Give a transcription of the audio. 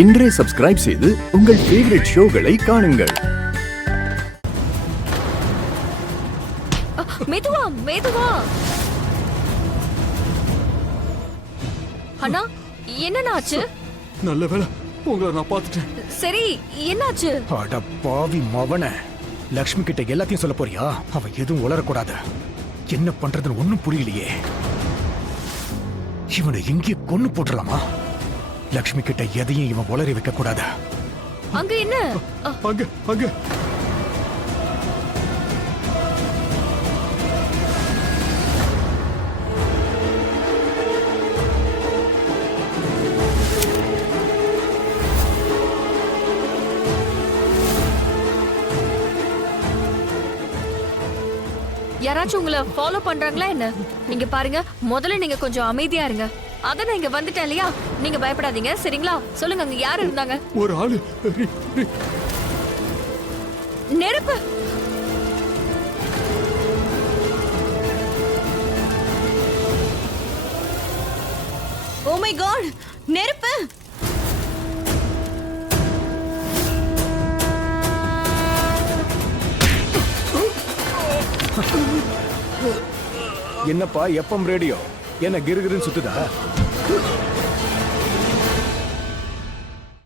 இன்றே சப்ஸ்கிரைப் செய்து உங்கள் ஃபேவரட் ஷோகளை காணுங்கள். மெதுவா மெதுவா. அண்ணா என்னாச்சு? நல்ல வேளை உங்களை நான் பார்த்துட்டேன். சரி என்னாச்சு? அட பாவி மவன, லக்ஷ்மி கிட்ட எல்லாத்தையும் சொல்ல போறியா? அவ எதுவும் உளரக்கூடாது. என்ன பண்றதுன்னு ஒண்ணும் புரியலையே. இவனை எங்கே கொன்னு போட்டுடலாமா? லக்ஷ்மி கிட்ட எதையும் இவன் உளறி வைக்க கூடாது. அங்க என்ன? அங்க அங்க யாராச்சும் உங்களை ஃபாலோ பண்றாங்களா என்ன? நீங்க பாருங்க, முதல்ல நீங்க கொஞ்சம் அமைதியா இருங்க. அத நான் இங்க வந்துட்டேன் இல்லையா? நீங்க பயப்படாதீங்க சரிங்களா? சொல்லுங்க, அங்க யாரு இருந்தாங்க? ஒரு ஆளு நெருப்பு. ஓ மை காட், நெருப்பு. என்னப்பா எஃப்எம் ரேடியோ என்ன கிருகிருன்னு சுத்துதா?